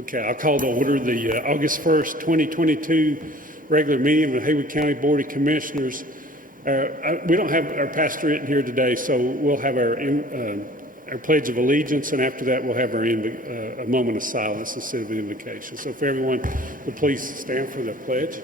Okay, I'll call to order the August 1st, 2022 regular meeting of the Haywood County Board of Commissioners. We don't have our pastorate in here today, so we'll have our Pledge of Allegiance, and after that we'll have a moment of silence instead of an invocation. So if everyone will please stand for the pledge.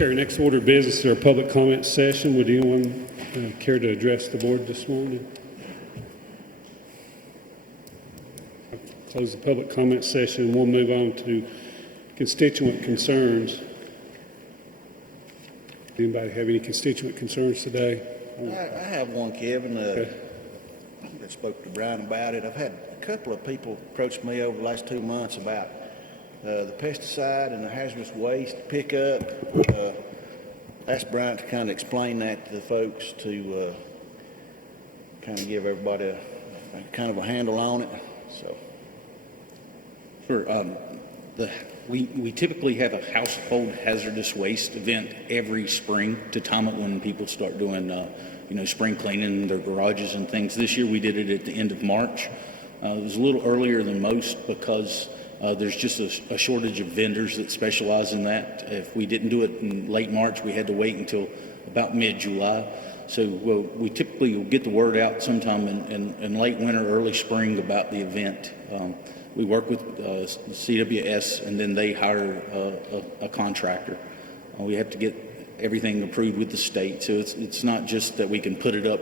Our next order of business is our public comment session. Would anyone care to address the board this morning? I'll close the public comment session and we'll move on to constituent concerns. Anybody have any constituent concerns today? I have one, Kevin. Okay. I spoke to Brian about it. I've had a couple of people approach me over the last 2 months about the pesticide and the hazardous waste pickup. Asked Brian to kind of explain that to the folks to kind of give everybody a kind of a handle on it. So, sure. We typically have a household hazardous waste event every spring to time it when people start doing spring cleaning their garages and things. This year we did it at the end of March. It was a little earlier than most because there's just a shortage of vendors that specialize in that. If we didn't do it in late March, we had to wait until about mid-July. So we typically will get the word out sometime in late winter, early spring about the event. We work with CWS, and then they hire a contractor. We have to get everything approved with the state, so it's not just that we can put it up,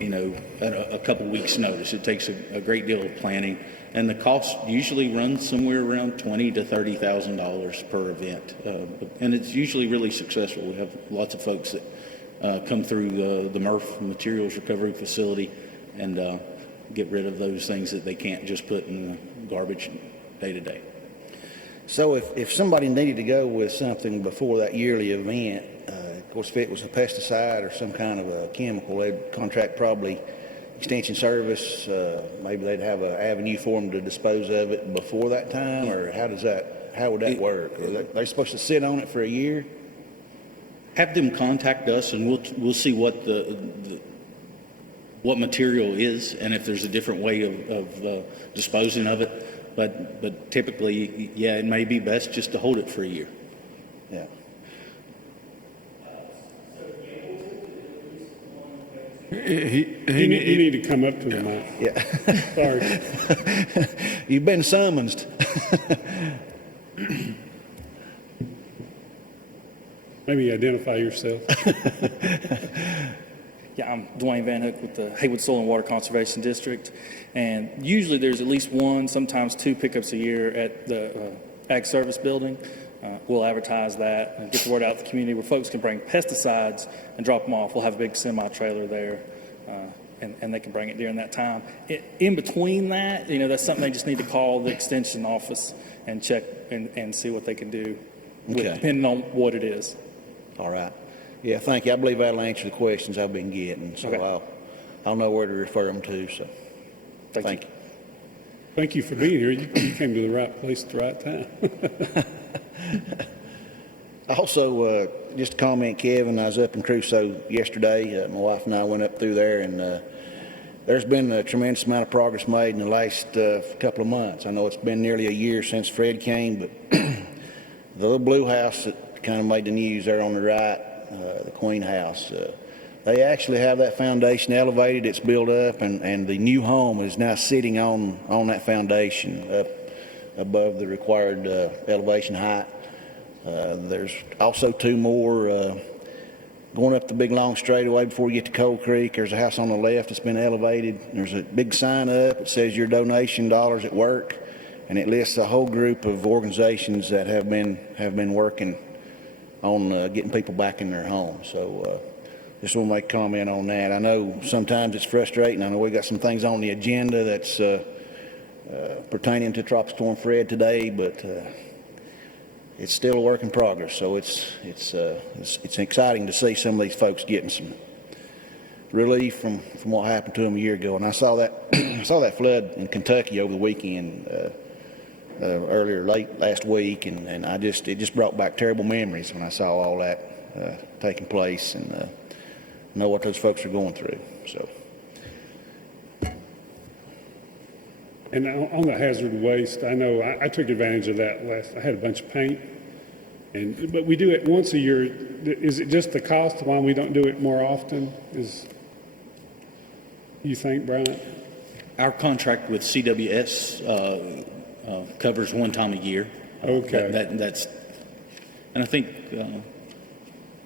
at a couple weeks' notice. It takes a great deal of planning. And the cost usually runs somewhere around $20,000 to $30,000 per event, and it's usually really successful. We have lots of folks that come through the MRF materials recovery facility and get rid of those things that they can't just put in the garbage day to day. So if somebody needed to go with something before that yearly event, of course, if it was a pesticide or some kind of a chemical, they'd contract probably Extension Service. Maybe they'd have an avenue for them to dispose of it before that time, or how would that work? Are they supposed to sit on it for a year? Have them contact us, and we'll see what what material is, and if there's a different way of disposing of it. But typically, yeah, it may be best just to hold it for a year. Yeah. You need to come up to the mic. Yeah. Sorry. You've been summoned. Maybe identify yourself. Yeah, I'm Dwayne Van Hook with the Haywood Soil and Water Conservation District, and usually there's at least one, sometimes two pickups a year at the Ag Service Building. We'll advertise that and get the word out to the community where folks can bring pesticides and drop them off. We'll have a big semi-trailer there, and they can bring it during that time. In between that, that's something they just need to call the Extension office and check and see what they can do, depending on what it is. All right. Yeah, thank you. I believe that'll answer the questions I've been getting, so Okay. I'll know where to refer them to. So, thank you. Thank you for being here. You came to the right place at the right time. Also, just a comment, Kevin, I was up in Crusoe yesterday. My wife and I went up through there, and there's been a tremendous amount of progress made in the last couple of months. I know it's been nearly a year since Fred came, but the little blue house that kind of made the news there on the right, the Queen House, they actually have that foundation elevated. It's built up, and the new home is now sitting on that foundation up above the required elevation height. There's also two more going up the big long straightaway before you get to Cold Creek, there's a house on the left that's been elevated. There's a big sign up. It says your donation dollars at work, and it lists a whole group of organizations that have been working on getting people back in their homes. So just want to make a comment on that. I know sometimes it's frustrating. I know we got some things on the agenda that's pertaining to Tropical Storm Fred today, but it's still a work in progress. So it's exciting to see some of these folks getting some relief from what happened to them a year ago. And I saw that I saw that flood in Kentucky over the weekend, earlier late last week, and it just brought back terrible memories when I saw all that taking place, and know what those folks are going through. So. And on the hazard waste, I know I took advantage of that I had a bunch of paint, but we do it once a year. Is it just the cost why we don't do it more often? You think, Brian? Our contract with CWS covers one time a year. Okay. That's, and I think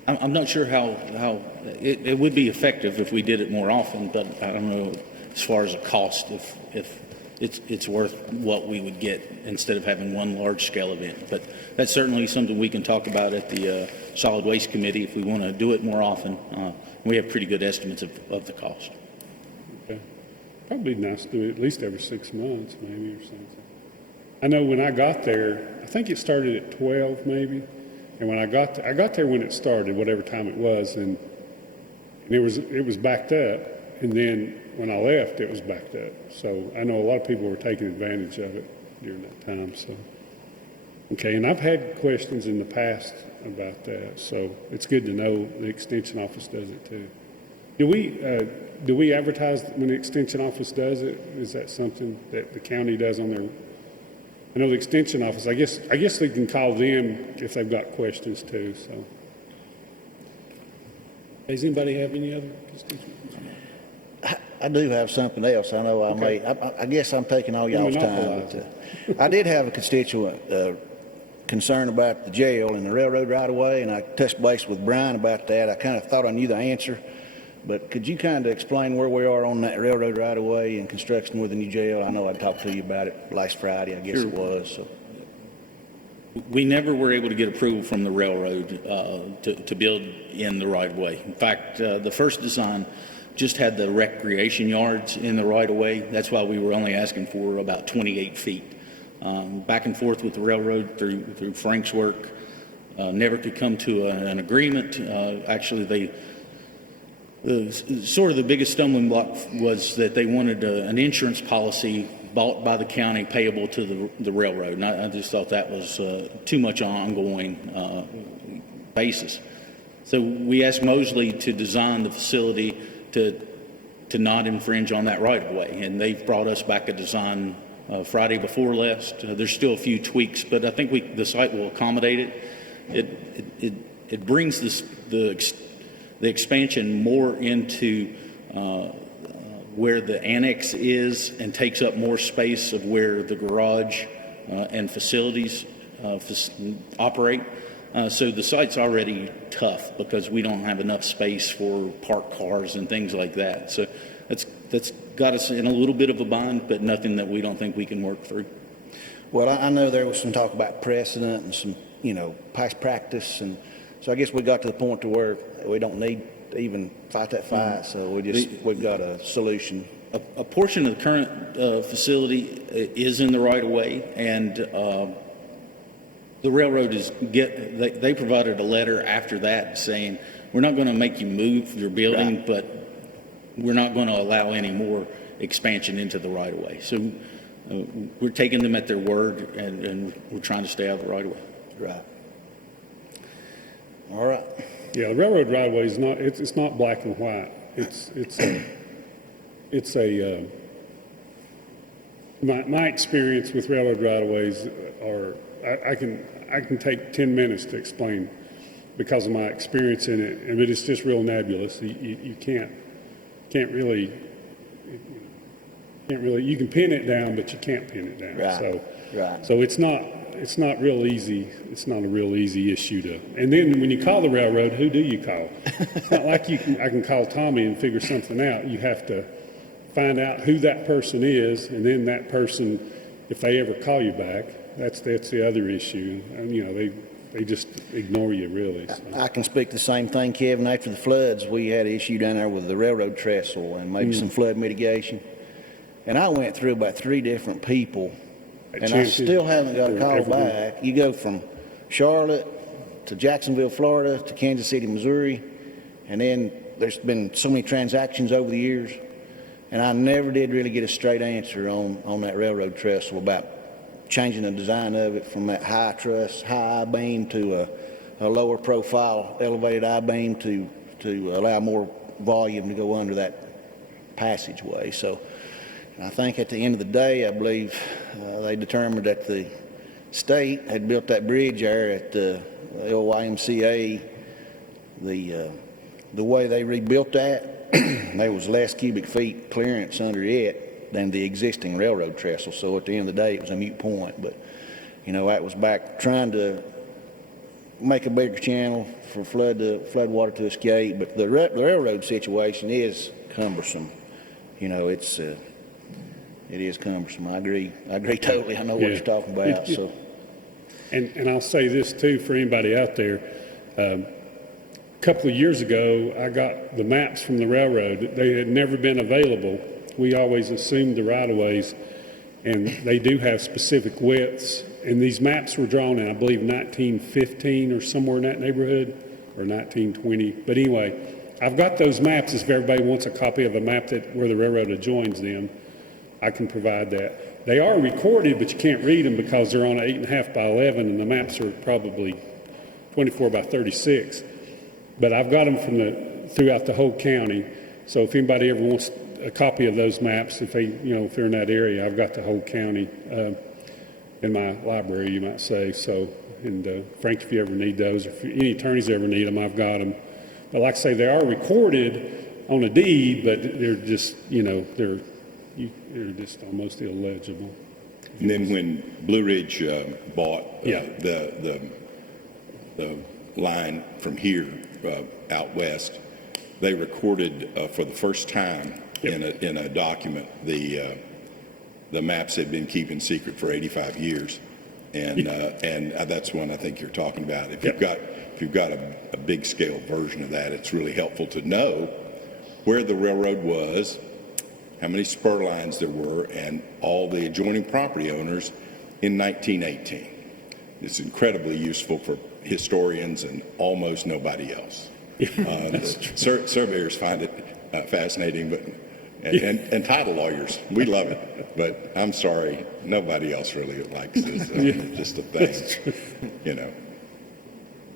I'm not sure how it would be effective if we did it more often, but I don't know as far as a cost if it's worth what we would get instead of having one large scale event. But that's certainly something we can talk about at the Solid Waste Committee if we want to do it more often. We have pretty good estimates of the cost. Okay. Probably nice to do it at least every 6 months, maybe, or something. I know when I got there, I think it started at 12, maybe. And when I got there when it started, whatever time it was, and it was backed up. And then when I left, it was backed up. So I know a lot of people were taking advantage of it during that time. So, okay, and I've had questions in the past about that. So it's good to know the Extension Office does it too. Do we advertise when the Extension Office does it? Is that something that the county does on their? I know the Extension Office. I guess they can call them if they've got questions too. So, does anybody have any other constituents? I do have something else. I know I guess I'm taking all y'all's time. But, I did have a constituent concern about the jail and the railroad right-of-way, and I touched base with Brian about that. I kind of thought I knew the answer, but could you kind of explain where we are on that railroad right-of-way and construction with the new jail? I know I talked to you about it last Friday, I guess. Sure. It was. So. We never were able to get approval from the railroad to build in the right-of-way. In fact, the first design just had the recreation yards in the right-of-way. That's why we were only asking for about 28 feet. Back and forth with the railroad through Frank's work, never could come to an agreement. Actually, sort of the biggest stumbling block was that they wanted an insurance policy bought by the county payable to the railroad. And I just thought that was too much on an ongoing basis. So we asked Mosley to design the facility to not infringe on that right-of-way, and they've brought us back a design Friday before last. There's still a few tweaks, but I think the site will accommodate it. It brings the expansion more into where the annex is and takes up more space of where the garage and facilities operate. So the site's already tough because we don't have enough space for parked cars and things like that. So that's got us in a little bit of a bind, but nothing that we don't think we can work through. Well, I know there was some talk about precedent and some, past practice, and so I guess we got to the point to where we don't need to even fight that fight. So we've got a solution. A portion of the current facility is in the right of way, and the railroad they provided a letter after that saying, we're not going to make you move your building, right, but we're not going to allow any more expansion into the right of way. So we're taking them at their word, and we're trying to stay out of the right of way. Right. All right. Yeah, the railroad right of way is not. It's not black and white. My experience with railroad right of ways are. I can take 10 minutes to explain because of my experience in it, but it's just real nebulous. You can't really. You can pin it down, but you can't pin it down. Right. So it's not it's not real easy. It's not a real easy issue to. And then when you call the railroad, who do you call? It's not like I can call Tommy and figure something out. You have to find out who that person is, and then that person, if they ever call you back, that's the other issue. And, you know, they just ignore you, really. So. I can speak the same thing, Kevin. After the floods, we had an issue down there with the railroad trestle and maybe some flood mitigation. And I went through about 3 different people, and I still haven't got a call back. You go from Charlotte to Jacksonville, Florida, to Kansas City, Missouri, and then there's been so many transactions over the years, and I never did really get a straight answer on that railroad trestle about changing the design of it from that high truss, high I-beam to a lower profile, elevated I-beam to allow more volume to go under that passageway. So I think at the end of the day, I believe they determined that the state had built that bridge there at the YMCA. The way they rebuilt that, there was less cubic feet clearance under it than the existing railroad trestle. So at the end of the day, it was a moot point. But, you know, that was back trying to make a bigger channel for flood water to escape. But the railroad situation is cumbersome. You know, it is cumbersome. I agree totally. I know what you're talking about. So, and I'll say this too for anybody out there. A couple of years ago, I got the maps from the railroad. They had never been available. We always assumed the right-of-ways, and they do have specific widths. And these maps were drawn in, I believe, 1915 or somewhere in that neighborhood, or 1920. But anyway, I've got those maps. If everybody wants a copy of a map where the railroad adjoins them, I can provide that. They are recorded, but you can't read them because they're on 8.5 by 11, and the maps are probably 24 by 36. But I've got them throughout the whole county. So if anybody ever wants a copy of those maps, if they're in that area, I've got the whole county in my library, you might say. So, and Frank, if you ever need those, or if any attorneys ever need them, I've got them. But like I say, they are recorded on a deed, but they're just, they're just almost illegible. And then when Blue Ridge bought the line from here out west, they recorded for the first time in a document the maps they'd been keeping secret for 85 years, and that's one I think you're talking about. If you've got a big scale version of that, it's really helpful to know where the railroad was, how many spur lines there were, and all the adjoining property owners in 1918. It's incredibly useful for historians and almost nobody else. Surveyors find it fascinating, and title lawyers, we love it. But I'm sorry, nobody else really likes this. Just a thing,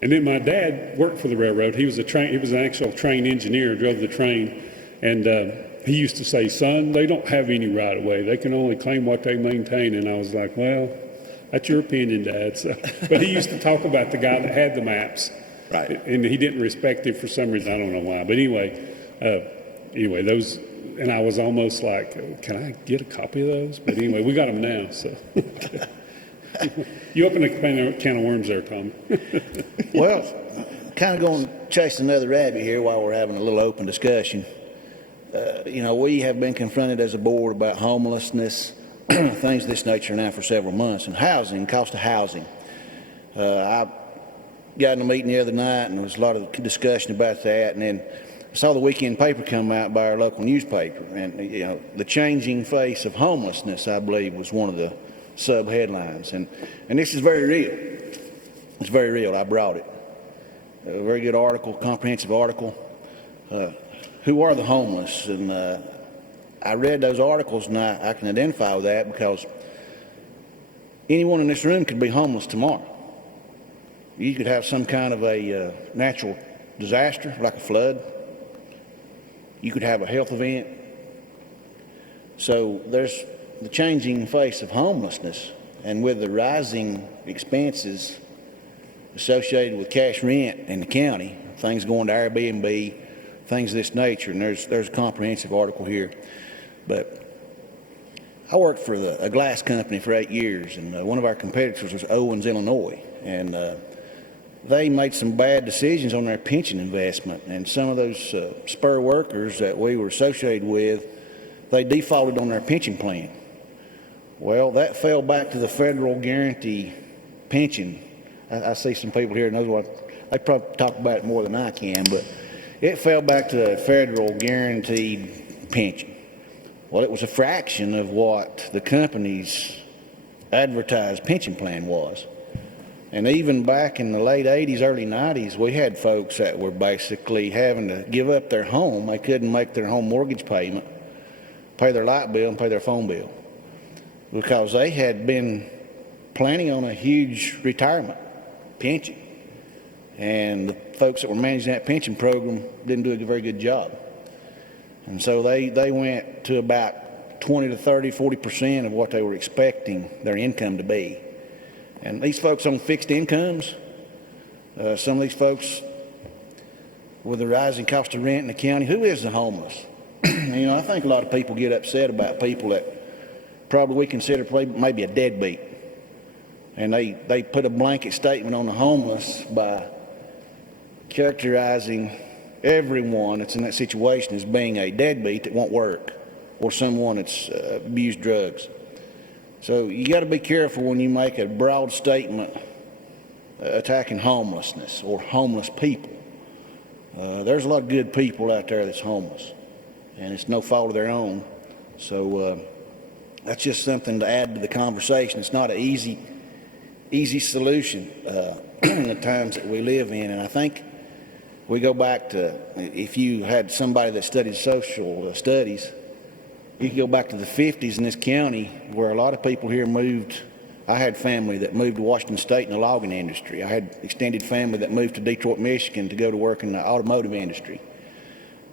And then my dad worked for the railroad. He was an actual train engineer, drove the train, and he used to say, "Son, they don't have any right of way. They can only claim what they maintain." And I was like, "Well, that's your opinion, Dad." So, but he used to talk about the guy that had the maps, right? And he didn't respect it for some reason. I don't know why. But anyway, those. And I was almost like, "Can I get a copy of those?" But anyway, we got them now. So you opened a can of worms there, Tom. Well, kind of going to chase another rabbit here while we're having a little open discussion. We have been confronted as a board about homelessness, things of this nature now for several months, and housing, cost of housing. I got in a meeting the other night, and there was a lot of discussion about that, and then I saw the weekend paper come out by our local newspaper, and the changing face of homelessness, I believe, was one of the sub-headlines, and this is very real. It's very real. I brought it. A very good article, comprehensive article. Who are the homeless? And I read those articles, and I can identify with that because anyone in this room could be homeless tomorrow. You could have some kind of a natural disaster, like a flood. You could have a health event. So there's the changing face of homelessness, and with the rising expenses associated with cash rent in the county, things going to Airbnb, things of this nature, and there's a comprehensive article here. But I worked for a glass company for 8 years, and one of our competitors was Owens, Illinois, and they made some bad decisions on their pension investment, and some of those spur workers that we were associated with, they defaulted on their pension plan. Well, that fell back to the federal guarantee pension. I see some people here knows what they probably talk about it more than I can, but it fell back to the federal guaranteed pension. Well, it was a fraction of what the company's advertised pension plan was. And even back in the late 80s, early 90s, we had folks that were basically having to give up their home. They couldn't make their home mortgage payment, pay their light bill, and pay their phone bill because they had been planning on a huge retirement pension. And the folks that were managing that pension program didn't do a very good job. And so they went to about 20 to 30, 40% of what they were expecting their income to be. And these folks on fixed incomes, some of these folks with the rising cost of rent in the county, who is the homeless? You know, I think a lot of people get upset about people that probably we consider maybe a deadbeat. And they put a blanket statement on the homeless by characterizing everyone that's in that situation as being a deadbeat that won't work or someone that's abused drugs. So you got to be careful when you make a broad statement attacking homelessness or homeless people. There's a lot of good people out there that's homeless, and it's no fault of their own. So that's just something to add to the conversation. It's not an easy solution in the times that we live in, and I think we go back to, if you had somebody that studied social studies, you can go back to the 50s in this county where a lot of people here moved. I had family that moved to Washington State in the logging industry. I had extended family that moved to Detroit, Michigan to go to work in the automotive industry.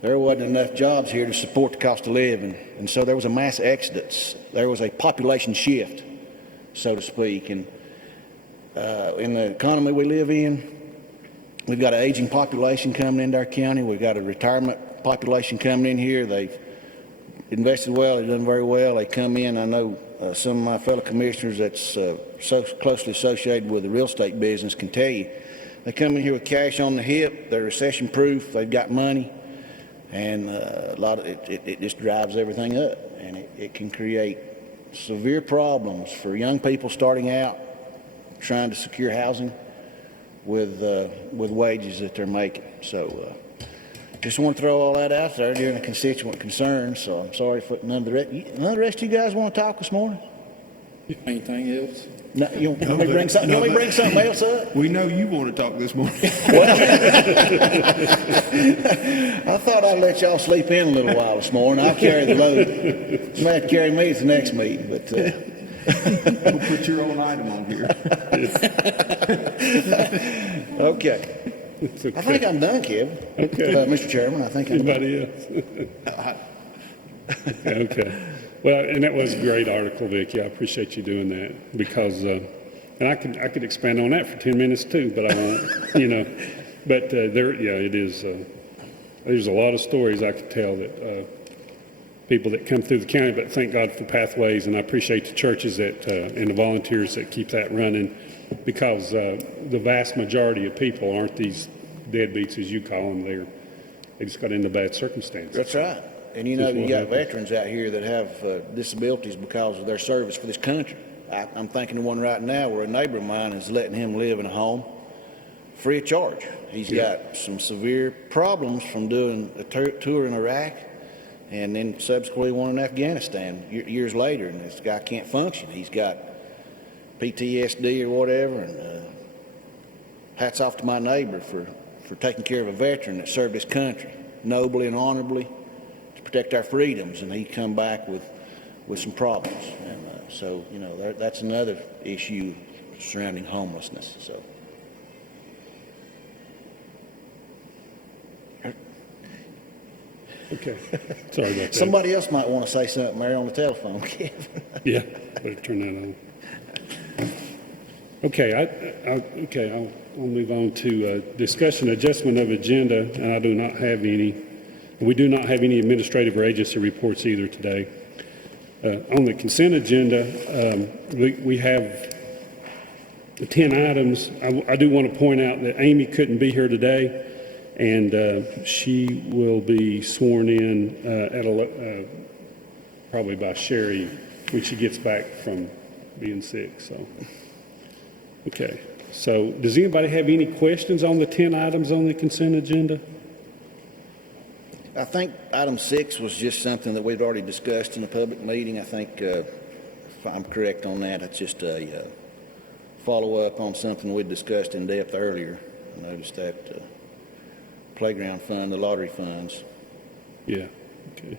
There wasn't enough jobs here to support the cost of living, and so there was a mass exodus. There was a population shift, so to speak. And in the economy we live in, we've got an aging population coming into our county. We've got a retirement population coming in here. They've invested well. They've done very well. They come in. I know some of my fellow commissioners that's so closely associated with the real estate business can tell you. They come in here with cash on the hip. They're recession-proof. They've got money. And a lot of it just drives everything up. And it can create severe problems for young people starting out, trying to secure housing with wages that they're making. So just want to throw all that out there during the constituent concerns. So I'm sorry for none of the rest of you guys want to talk this morning? Anything else? No, you want me to bring something? You want me to bring something else up? We know you want to talk this morning. I thought I'd let y'all sleep in a little while this morning. I'll carry the load. You may have to carry me to the next meeting, but. We'll put your own item on here. Okay. I think I'm done, Kevin. Okay. Mr. Chairman, I think I'm done. Anybody else? Okay. Well, and that was a great article, Vicki. I appreciate you doing that because, and I could expand on that for 10 minutes too, but I won't, you know. But it is. There's a lot of stories I could tell that people that come through the county, but thank God for Pathways, and I appreciate the churches that and the volunteers that keep that running, because the vast majority of people aren't these deadbeats as you call them. They just got into bad circumstances. That's right. And you know, you got veterans out here that have disabilities because of their service for this country. I'm thinking of one right now where a neighbor of mine is letting him live in a home free of charge. He's got some severe problems from doing a tour in Iraq and then subsequently one in Afghanistan years later, and this guy can't function. He's got PTSD or whatever, and hats off to my neighbor for taking care of a veteran that served his country nobly and honorably to protect our freedoms, and he come back with some problems. And so, you know, that's another issue surrounding homelessness. So. Okay. Sorry about that. Somebody else might want to say something there on the telephone, Kevin. Yeah, better turn that on. Okay, I'll move on to discussion adjustment of agenda, and I do not have any. We do not have any administrative or agency reports either today. On the consent agenda, we have the 10 items. I do want to point out that Amy couldn't be here today, and she will be sworn in probably by Sherry when she gets back from being sick. So, okay. So, does anybody have any questions on the 10 items on the consent agenda? I think item 6 was just something that we'd already discussed in a public meeting. I think, if I'm correct on that, it's just a follow-up on something we'd discussed in depth earlier. I noticed that playground fund, the lottery funds. Yeah. Okay.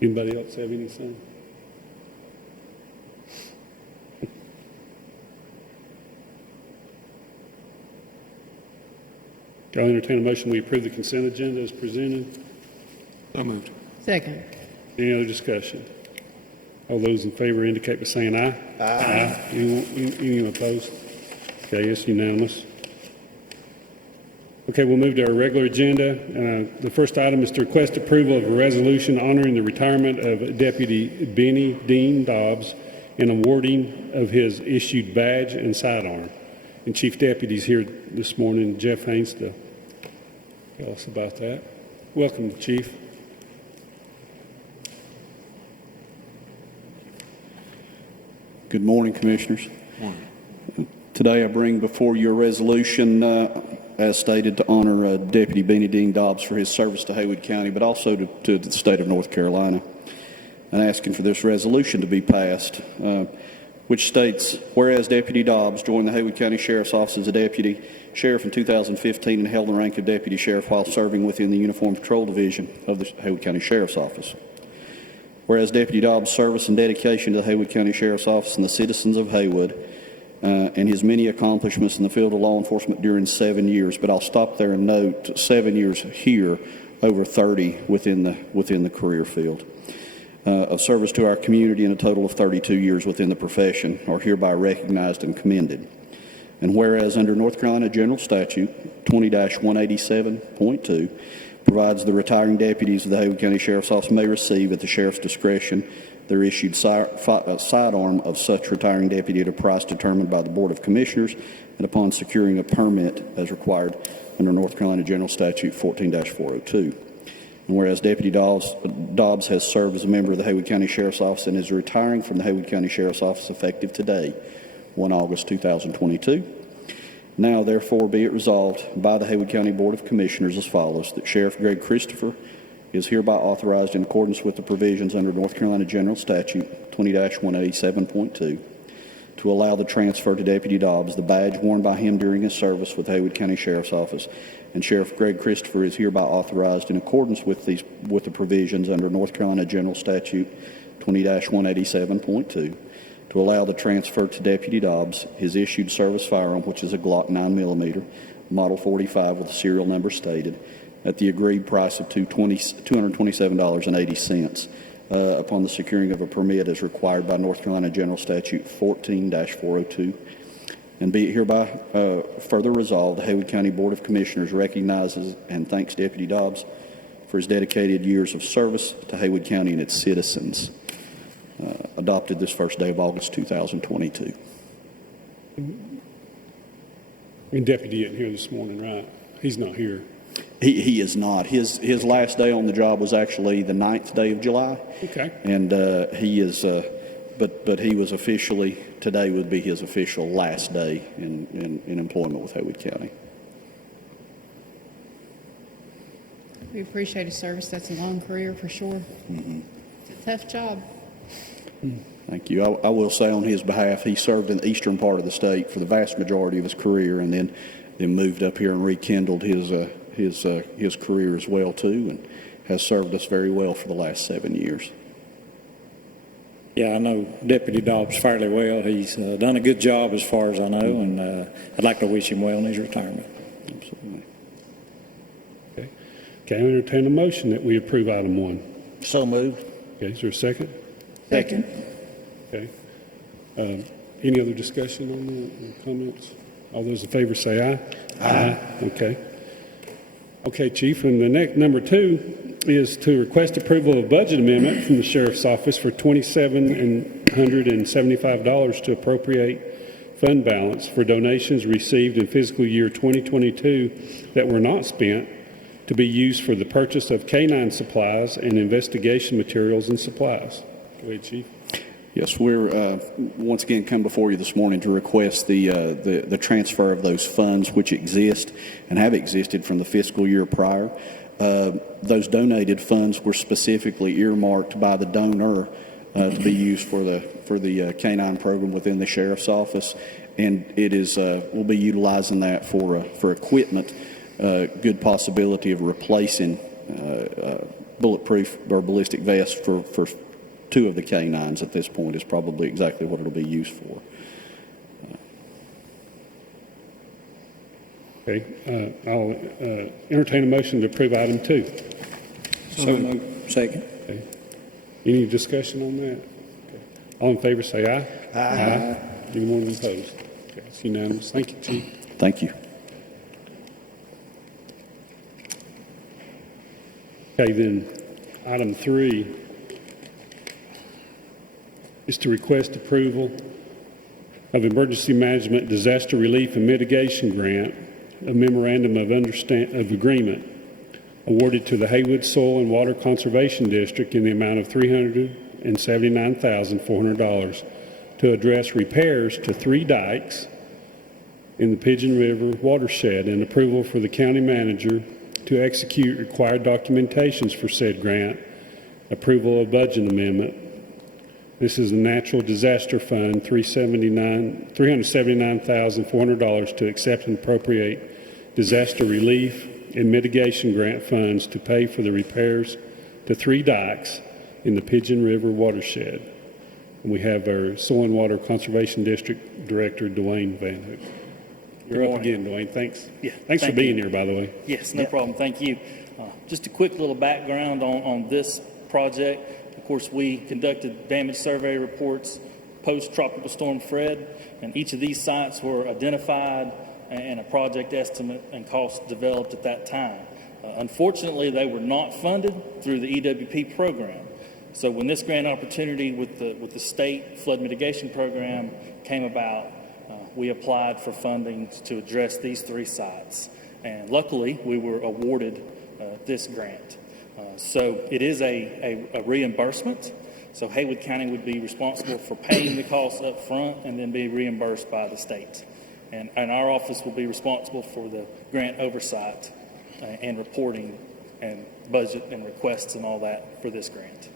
Anybody else have anything? I'll entertain a motion. We approve the consent agenda as presented. So moved. Second. Any other discussion? All those in favor indicate by saying aye. Aye. Anyone opposed? Okay, it's unanimous. Okay, we'll move to our regular agenda. The first item is to request approval of a resolution honoring the retirement of Deputy Benny Dean Dobbs and awarding of his issued badge and sidearm. And Chief Deputy's here this morning, Jeff Haynes, to tell us about that. Welcome, Chief. Good morning, Commissioners. Today I bring before you a resolution, as stated, to honor Deputy Benny Dean Dobbs for his service to Haywood County, but also to the state of North Carolina, and asking for this resolution to be passed, which states, whereas Deputy Dobbs joined the Haywood County Sheriff's Office as a deputy sheriff in 2015 and held the rank of deputy sheriff while serving within the Uniform Patrol Division of the Haywood County Sheriff's Office. Whereas Deputy Dobbs' service and dedication to the Haywood County Sheriff's Office and the citizens of Haywood, and his many accomplishments in the field of law enforcement during 7 years, but I'll stop there and note 7 years here, over 30 within the career field, of service to our community, and a total of 32 years within the profession are hereby recognized and commended. And whereas under North Carolina General Statute 20-187.2 provides the retiring deputies of the Haywood County Sheriff's Office may receive at the sheriff's discretion their issued sidearm of such retiring deputy at a price determined by the Board of Commissioners and upon securing a permit as required under North Carolina General Statute 14-402. And whereas Deputy Dobbs has served as a member of the Haywood County Sheriff's Office and is retiring from the Haywood County Sheriff's Office effective today, 1 August 2022, now therefore be it resolved by the Haywood County Board of Commissioners as follows, that Sheriff Greg Christopher is hereby authorized in accordance with the provisions under North Carolina General Statute 20-187.2 to allow the transfer to Deputy Dobbs the badge worn by him during his service with the Haywood County Sheriff's Office, and Sheriff Greg Christopher is hereby authorized in accordance with the provisions under North Carolina General Statute 20-187.2 to allow the transfer to Deputy Dobbs his issued service firearm, which is a Glock 9mm, Model 45 with the serial number stated, at the agreed price of $227.80 upon the securing of a permit as required by North Carolina General Statute 14-402. And be it hereby further resolved, the Haywood County Board of Commissioners recognizes and thanks Deputy Dobbs for his dedicated years of service to Haywood County and its citizens. Adopted this first day of August 2022. And Deputy isn't here this morning, right? He's not here. He is not. His last day on the job was actually the 9th day of July. Okay. And he is, but he was officially, today would be his official last day in employment with Haywood County. We appreciate his service. That's a long career for sure. Mm-hmm. It's a tough job. Thank you. I will say on his behalf, he served in the eastern part of the state for the vast majority of his career, and then moved up here and rekindled his career as well too, and has served us very well for the last 7 years. Yeah, I know Deputy Dobbs fairly well. He's done a good job as far as I know, and I'd like to wish him well in his retirement. Absolutely. Okay. Okay, I entertain a motion that we approve item 1. So moved. Okay, is there a second? Second. Okay. Any other discussion on the comments? All those in favor say aye. Aye. Okay. Okay, Chief. And the next, number 2, is to request approval of a budget amendment from the Sheriff's Office for $2,775 to appropriate fund balance for donations received in fiscal year 2022 that were not spent to be used for the purchase of canine supplies and investigation materials and supplies. Go ahead, Chief. Yes, we're once again come before you this morning to request the transfer of those funds which exist and have existed from the fiscal year prior. Those donated funds were specifically earmarked by the donor to be used for the canine program within the Sheriff's Office, and it is we'll be utilizing that for equipment. Good possibility of replacing bulletproof or ballistic vests for 2 of the canines at this point is probably exactly what it'll be used for. Okay, I'll entertain a motion to approve item 2. So moved. Second. Okay. Any discussion on that? Okay. All in favor say aye. Aye. Anyone opposed? Okay, it's unanimous. Thank you, Chief. Thank you. Okay, then, item 3 is to request approval of Emergency Management Disaster Relief and Mitigation Grant, a memorandum of agreement awarded to the Haywood Soil and Water Conservation District in the amount of $379,400 to address repairs to 3 dikes in the Pigeon River watershed, and approval for the county manager to execute required documentations for said grant, approval of budget amendment. This is the Natural Disaster Fund, $379,400 to accept and appropriate disaster relief and mitigation grant funds to pay for the repairs to 3 dikes in the Pigeon River watershed. And we have our Soil and Water Conservation District Director, Dwayne Van Hook. You're up again, Dwayne. Thanks. Yeah, Thanks for being here, by the way. Yes, no problem. Thank you. Just a quick little background on this project. Of course, we conducted damage survey reports post-Tropical Storm Fred, and each of these sites were identified and a project estimate and cost developed at that time. Unfortunately, they were not funded through the EWP program. So when this grant opportunity with the state flood mitigation program came about, we applied for funding to address these 3 sites. And luckily, we were awarded this grant. So it is a reimbursement. So Haywood County would be responsible for paying the costs up front and then be reimbursed by the state. And our office will be responsible for the grant oversight and reporting and budget and requests and all that for this grant.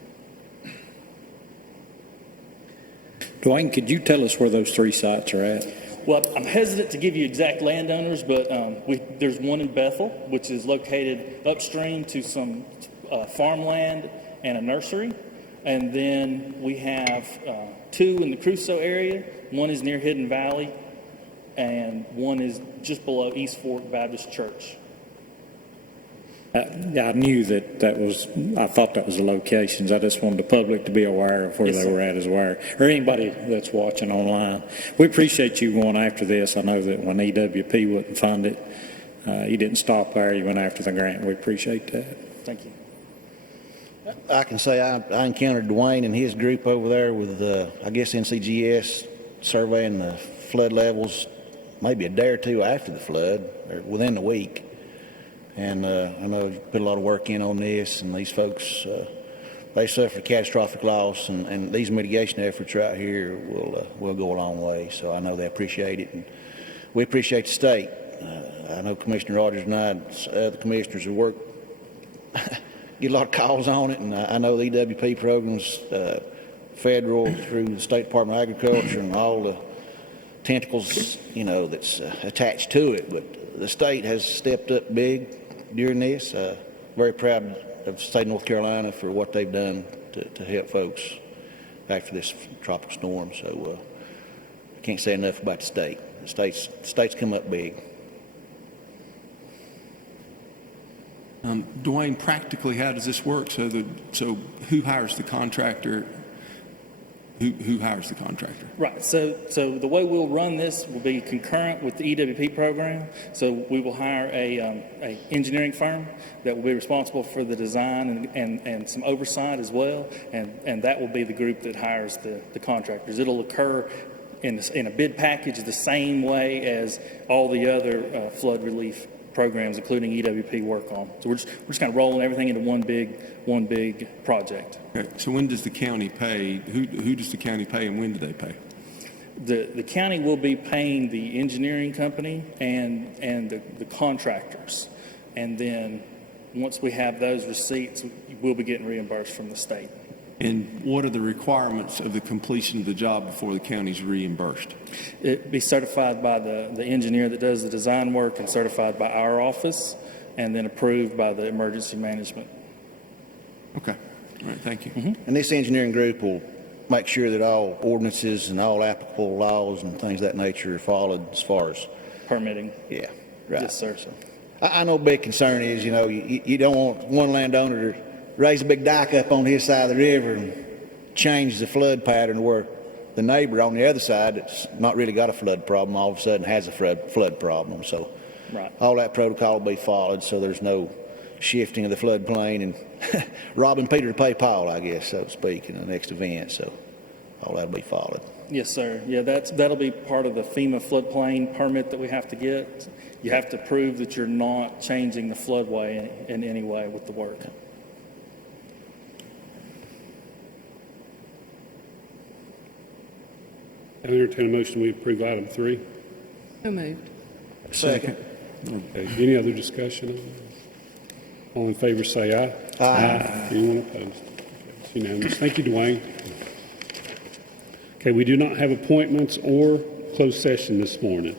Dwayne, could you tell us where those 3 sites are at? Well, I'm hesitant to give you exact landowners, but there's one in Bethel, which is located upstream to some farmland and a nursery. And then we have 2 in the Crusoe area. One is near Hidden Valley, and one is just below East Fork Baptist Church. I knew that was, I thought that was the locations. I just wanted the public to be aware of where Yes, they sir. were at as well, or anybody that's watching online. We appreciate you going after this. I know that when EWP wouldn't fund it, you didn't stop there. You went after the grant. We appreciate that. Thank you. I can say I encountered Dwayne and his group over there with, I guess, NCGS surveying the flood levels maybe a day or 2 after the flood, or within the week. And I know you put a lot of work in on this, and these folks, they suffered catastrophic loss, and these mitigation efforts right here will go a long way. So I know they appreciate it, and we appreciate the state. I know Commissioner Rogers and I, the commissioners who work, get a lot of calls on it, and I know the EWP programs, federal through the State Department of Agriculture and all the tentacles, that's attached to it. But the state has stepped up big during this. Very proud of the state of North Carolina for what they've done to help folks after this tropical storm. So I can't say enough about the state. The state's come up big. Dwayne, practically, how does this work? So who hires the contractor? Who hires the contractor? Right. So the way we'll run this will be concurrent with the EWP program. So we will hire a engineering firm that will be responsible for the design and some oversight as well. And that will be the group that hires the contractors. It'll occur in a bid package the same way as all the other flood relief programs, including EWP, work on. So we're just kind of rolling everything into one big project. Okay. So when does the county pay? Who does the county pay, and when do they pay? The county will be paying the engineering company and the contractors. And then once we have those receipts, we'll be getting reimbursed from the state. And what are the requirements of the completion of the job before the county's reimbursed? It be certified by the engineer that does the design work and certified by our office and then approved by the emergency management. Okay. All right. Thank you. Mm-hmm. And this engineering group will make sure that all ordinances and all applicable laws and things of that nature are followed as far as, Permitting. yeah, right. Yes, sir. So, I know a big concern is, you don't want one landowner to raise a big dike up on his side of the river and change the flood pattern where the neighbor on the other side that's not really got a flood problem all of a sudden has a flood problem. So Right. all that protocol will be followed so there's no shifting of the floodplain and robbing Peter to pay Paul, I guess, so to speak, in the next event. So all that'll be followed. Yes, sir. Yeah, that'll be part of the FEMA floodplain permit that we have to get. You have to prove that you're not changing the floodway in any way with the work. I entertain a motion, we approve item 3. So moved. Second. Okay, any other discussion? All in favor say aye. Aye. Anyone opposed? It's unanimous. Thank you, Dwayne. Okay, we do not have appointments or closed session this morning.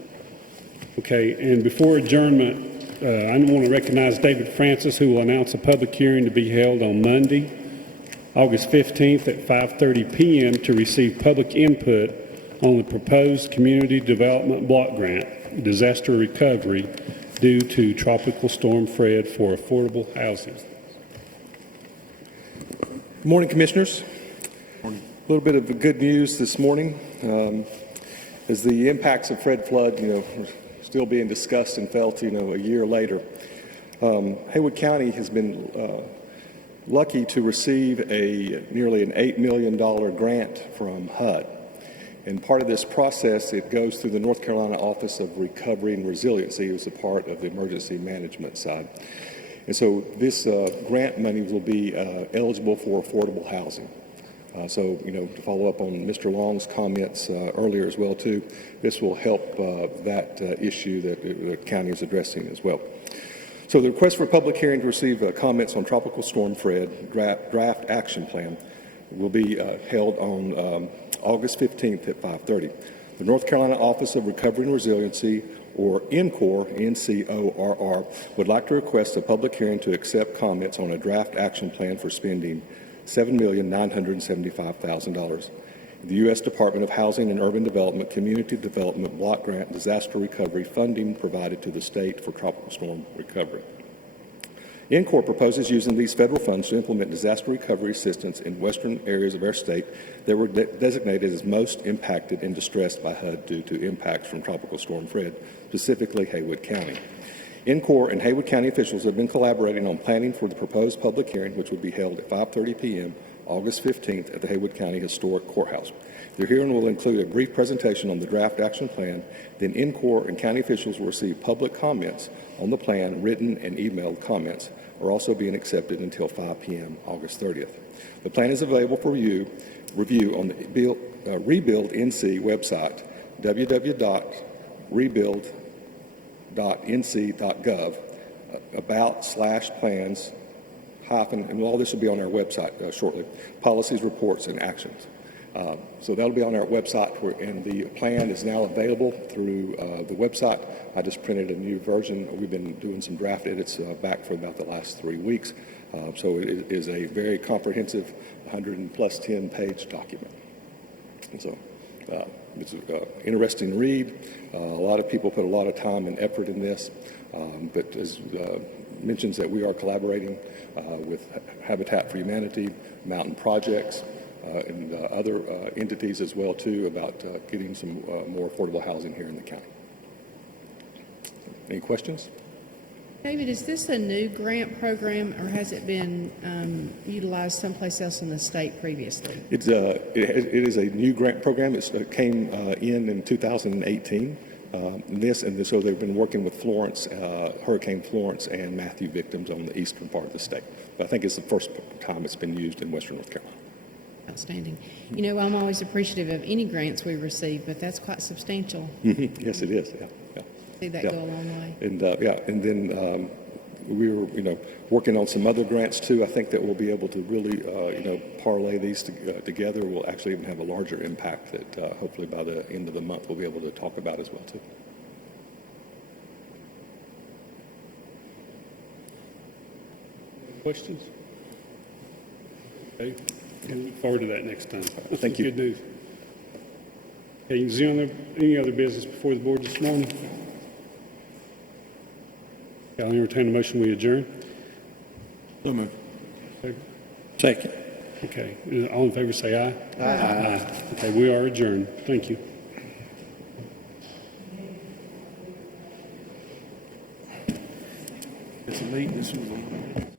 Okay, and before adjournment, I want to recognize David Francis, who will announce a public hearing to be held on Monday, August 15th at 5:30 p.m. to receive public input on the proposed community development block grant, disaster recovery due to Tropical Storm Fred for affordable housing. Good morning, Commissioners. A little bit of good news this morning. As the impacts of Fred flood, are still being discussed and felt, a year later. Haywood County has been lucky to receive nearly an $8 million grant from HUD. And part of this process, it goes through the North Carolina Office of Recovery and Resiliency, who's a part of the emergency management side. And so this grant money will be eligible for affordable housing. To follow up on Mr. Long's comments earlier as well, too, this will help that issue that the county is addressing as well. So the request for a public hearing to receive comments on Tropical Storm Fred draft action plan will be held on August 15th at 5:30. The North Carolina Office of Recovery and Resiliency, or NCORR, N-C-O-R-R, would like to request a public hearing to accept comments on a draft action plan for spending $7,975,000. The U.S. Department of Housing and Urban Development Community Development Block Grant Disaster Recovery funding provided to the state for tropical storm recovery. NCORR proposes using these federal funds to implement disaster recovery assistance in western areas of our state that were designated as most impacted and distressed by HUD due to impacts from Tropical Storm Fred, specifically Haywood County. NCORR and Haywood County officials have been collaborating on planning for the proposed public hearing, which will be held at 5:30 p.m. August 15th at the Haywood County Historic Courthouse. The hearing will include a brief presentation on the draft action plan. Then NCORR and county officials will receive public comments on the plan. Written and emailed comments are also being accepted until 5 p.m. August 30th. The plan is available for review on the Rebuild NC website, www.rebuild.nc.gov, about/plans, and all this will be on our website shortly, policies, reports, and actions. So that'll be on our website, and the plan is now available through the website. I just printed a new version. We've been doing some draft edits back for about the last 3 weeks. So it is a very comprehensive 110-page document. And so it's an interesting read. A lot of people put a lot of time and effort in this, but as mentions that we are collaborating with Habitat for Humanity, Mountain Projects, and other entities as well too about getting some more affordable housing here in the county. Any questions? David, is this a new grant program, or has it been utilized someplace else in the state previously? It is a new grant program. It came in 2018. So they've been working with Florence, Hurricane Florence and Matthew victims on the eastern part of the state. But I think it's the first time it's been used in western North Carolina. Outstanding. You know, I'm always appreciative of any grants we receive, but that's quite substantial. Yes, it is. Yeah. See that go a long way. And then we were, working on some other grants too. I think that we'll be able to really, parlay these together. We'll actually even have a larger impact that hopefully by the end of the month we'll be able to talk about as well too. Questions? Okay, we'll look forward to that next time. Thank you. Good news. Okay, is there any other business before the board this morning? I'll entertain a motion, we adjourn. So moved. Second. Okay, all in favor say aye. Aye. Okay, we are adjourned. Thank you. It's late this morning.